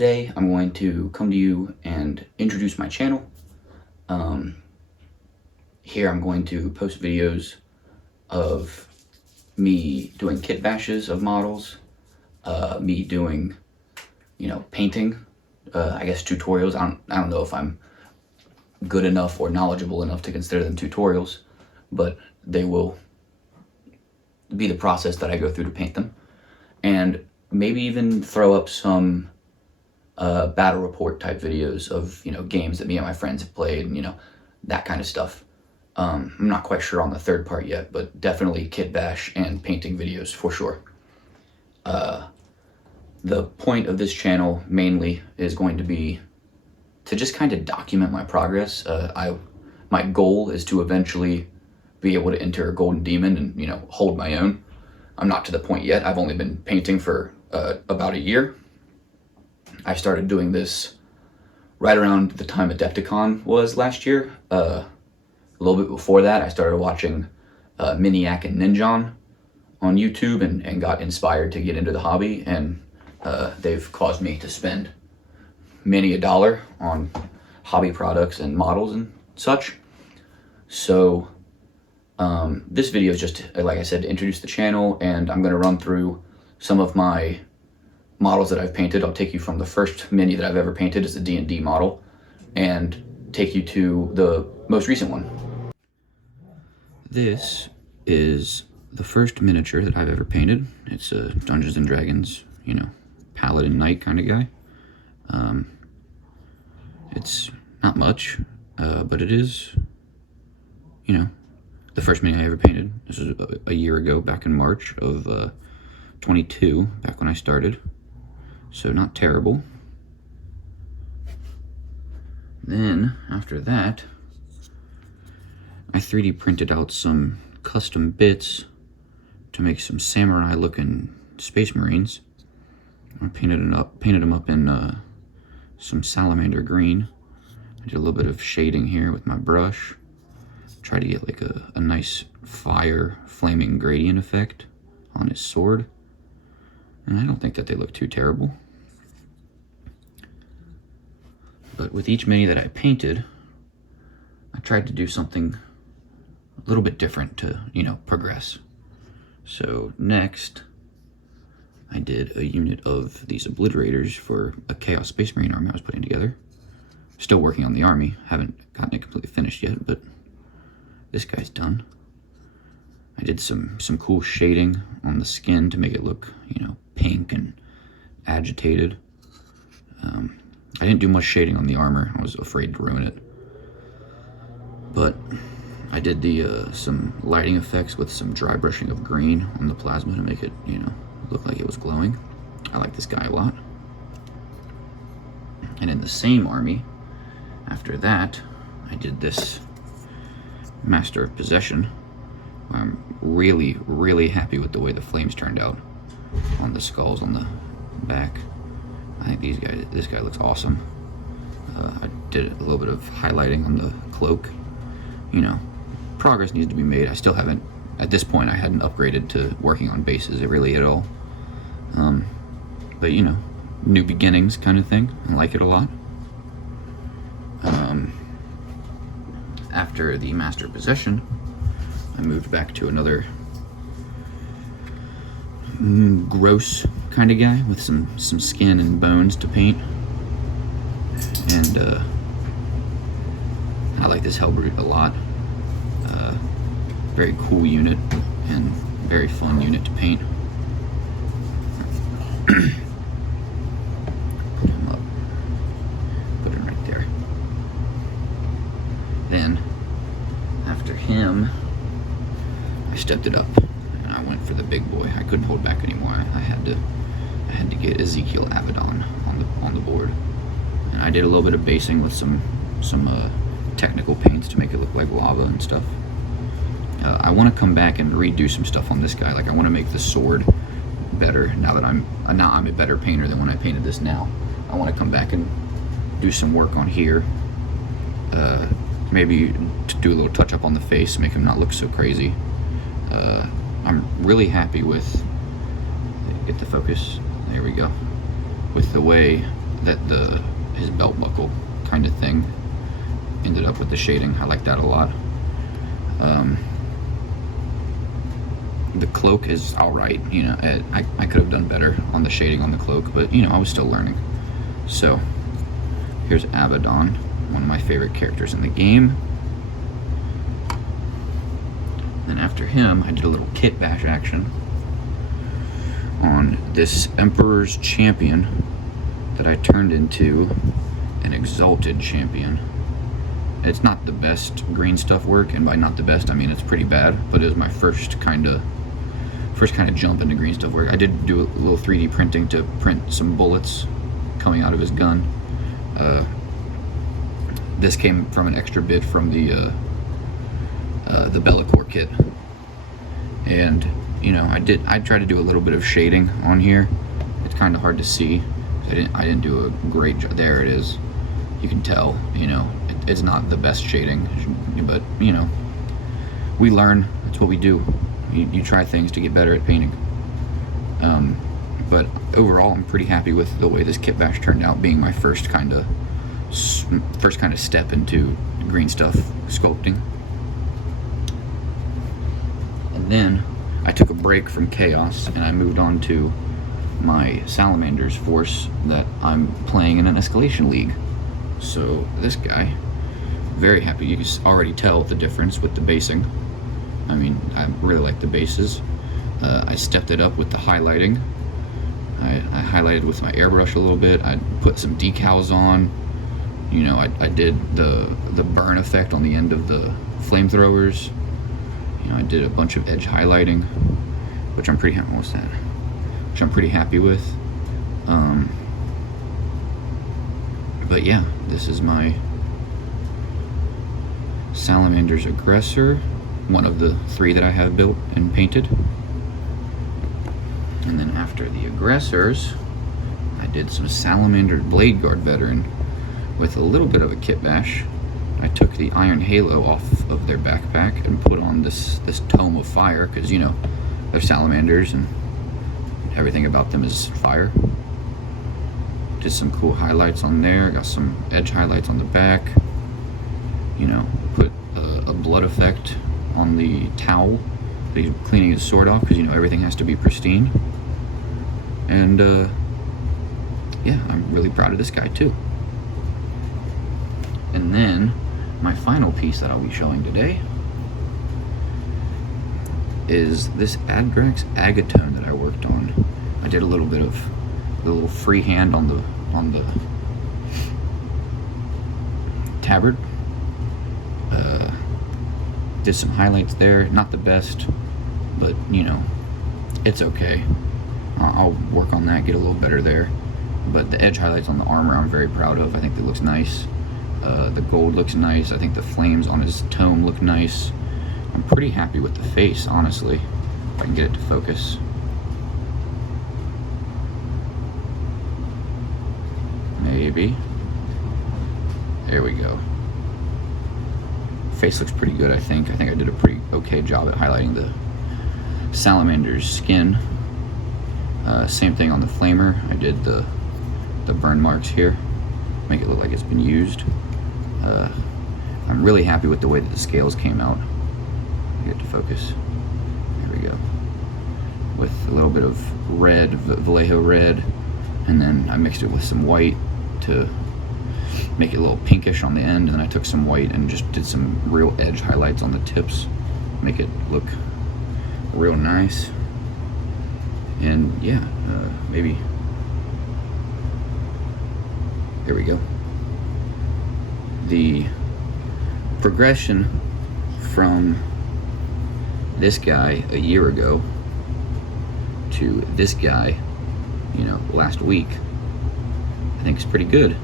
Today I'm going to come to you and introduce my channel. Here I'm going to post videos of me doing kit bashes of models, me doing, painting, I guess tutorials. I don't know if I'm good enough or knowledgeable enough to consider them tutorials, but they will be the process that I go through to paint them. And maybe even throw up some battle report type videos of, games that me and my friends have played and, that kind of stuff. I'm not quite sure on the third part yet, but definitely kit bash and painting videos for sure. The point of this channel mainly is going to be to just kind of document my progress. My goal is to eventually be able to enter a Golden Demon and, hold my own. I'm not to the point yet. I've only been painting for about a year. I started doing this right around the time Adepticon was last year. A little bit before that, I started watching Miniac and Ninjon on YouTube and got inspired to get into the hobby, and they've caused me to spend many $1 on hobby products and models and such. So this video is just, like I said, to introduce the channel, and I'm going to run through some of my models that I've painted. I'll take you from the first mini that I've ever painted as a D&D model and take you to the most recent one. This is the first miniature that I've ever painted. It's a Dungeons & Dragons, paladin knight kind of guy. It's not much, but it is, the first mini I ever painted. This was a year ago, back in March of 22, back when I started. So not terrible. Then, after that, I 3D printed out some custom bits to make some samurai-looking Space Marines. I painted them up in some salamander green. I did a little bit of shading here with my brush. Try to get like a nice fire flaming gradient effect on his sword. And I don't think that they look too terrible. But with each mini that I painted, I tried to do something a little bit different to, progress. So next, I did a unit of these obliterators for a Chaos Space Marine army I was putting together. Still working on the army. Haven't gotten it completely finished yet, but this guy's done. I did some cool shading on the skin to make it look, pink and agitated. I didn't do much shading on the armor. I was afraid to ruin it. But I did some lighting effects with some dry brushing of green on the plasma to make it, look like it was glowing. I like this guy a lot. And in the same army, after that, I did this Master of Possession. I'm really, really happy with the way the flames turned out on the skulls on the back. I think this guy looks awesome. I did a little bit of highlighting on the cloak. Progress needs to be made. I still haven't, at this point, I hadn't upgraded to working on bases really at all. But new beginnings kind of thing. I like it a lot. After the Master of Possession, I moved back to another gross kind of guy with some skin and bones to paint. And I like this Hellbrute a lot. Very cool unit and very fun unit to paint. Put him up. Put him right there. Then, after him, I stepped it up and I went for the big boy. I couldn't hold back anymore. I had to get Ezekiel Abaddon on the board. And I did a little bit of basing with some technical paints to make it look like lava and stuff. I want to come back and redo some stuff on this guy. Like I want to make the sword better now that I'm a better painter than when I painted this now. I want to come back and do some work on here. Maybe to do a little touch up on the face, make him not look so crazy. I'm really happy with, get the focus, there we go, with the way that his belt buckle kind of thing ended up with the shading. I like that a lot. The cloak is alright, you know. I could have done better on the shading on the cloak, but you know, I was still learning. So here's Abaddon, one of my favorite characters in the game. Then after him, I did a little kit bash action on this Emperor's Champion that I turned into an Exalted Champion. It's not the best green stuff work, and by not the best, I mean it's pretty bad, but it was my first kind of jump into green stuff work. I did do a little 3D printing to print some bullets coming out of his gun. This came from an extra bit from the Be'lakor kit, and you know, I tried to do a little bit of shading on here. It's kind of hard to see. I didn't do a great job. There it is. You can tell. You know, it's not the best shading, but you know, we learn. That's what we do. You try things to get better at painting. But overall, I'm pretty happy with the way this kit bash turned out, being my first kind of step into green stuff sculpting. And then I took a break from Chaos and I moved on to my Salamanders force that I'm playing in an Escalation League. So this guy, very happy. You can already tell the difference with the basing. I mean, I really like the bases. I stepped it up with the highlighting. I highlighted with my airbrush a little bit. I put some decals on. You know, I did the burn effect on the end of the flamethrowers. You know, I did a bunch of edge highlighting, which I'm pretty happy. What's that? Which I'm pretty happy with. But yeah, this is my Salamander's Aggressor, one of the 3 that I have built and painted. And then after the Aggressors, I did some Salamander's Blade Guard Veteran with a little bit of a kit bash. I took the Iron Halo off of their backpack and put on this Tome of Fire, because you know, they're Salamanders and everything about them is fire. Did some cool highlights on there, got some edge highlights on the back. You know, put a blood effect on the towel that he's cleaning his sword off, because you know, everything has to be pristine. And yeah, I'm really proud of this guy too. And then my final piece that I'll be showing today is this Adrax Agatone that I worked on. I did a little bit of the little freehand on the tabard. Did some highlights there. Not the best, but you know, it's okay. I'll work on that, get a little better there. But the edge highlights on the armor I'm very proud of. I think it looks nice. The gold looks nice. I think the flames on his tome look nice. I'm pretty happy with the face, honestly. If I can get it to focus. Maybe. There we go. Face looks pretty good, I think. I think I did a pretty okay job at highlighting the Salamander's skin. Same thing on the flamer. I did the burn marks here. Make it look like it's been used. I'm really happy with the way that the scales came out. Get it to focus. There we go. With a little bit of red, Vallejo red, and then I mixed it with some white to make it a little pinkish on the end, and then I took some white and just did some real edge highlights on the tips, make it look real nice. And yeah, maybe there we go. The progression from this guy a year ago to this guy, you know, last week, I think is pretty good.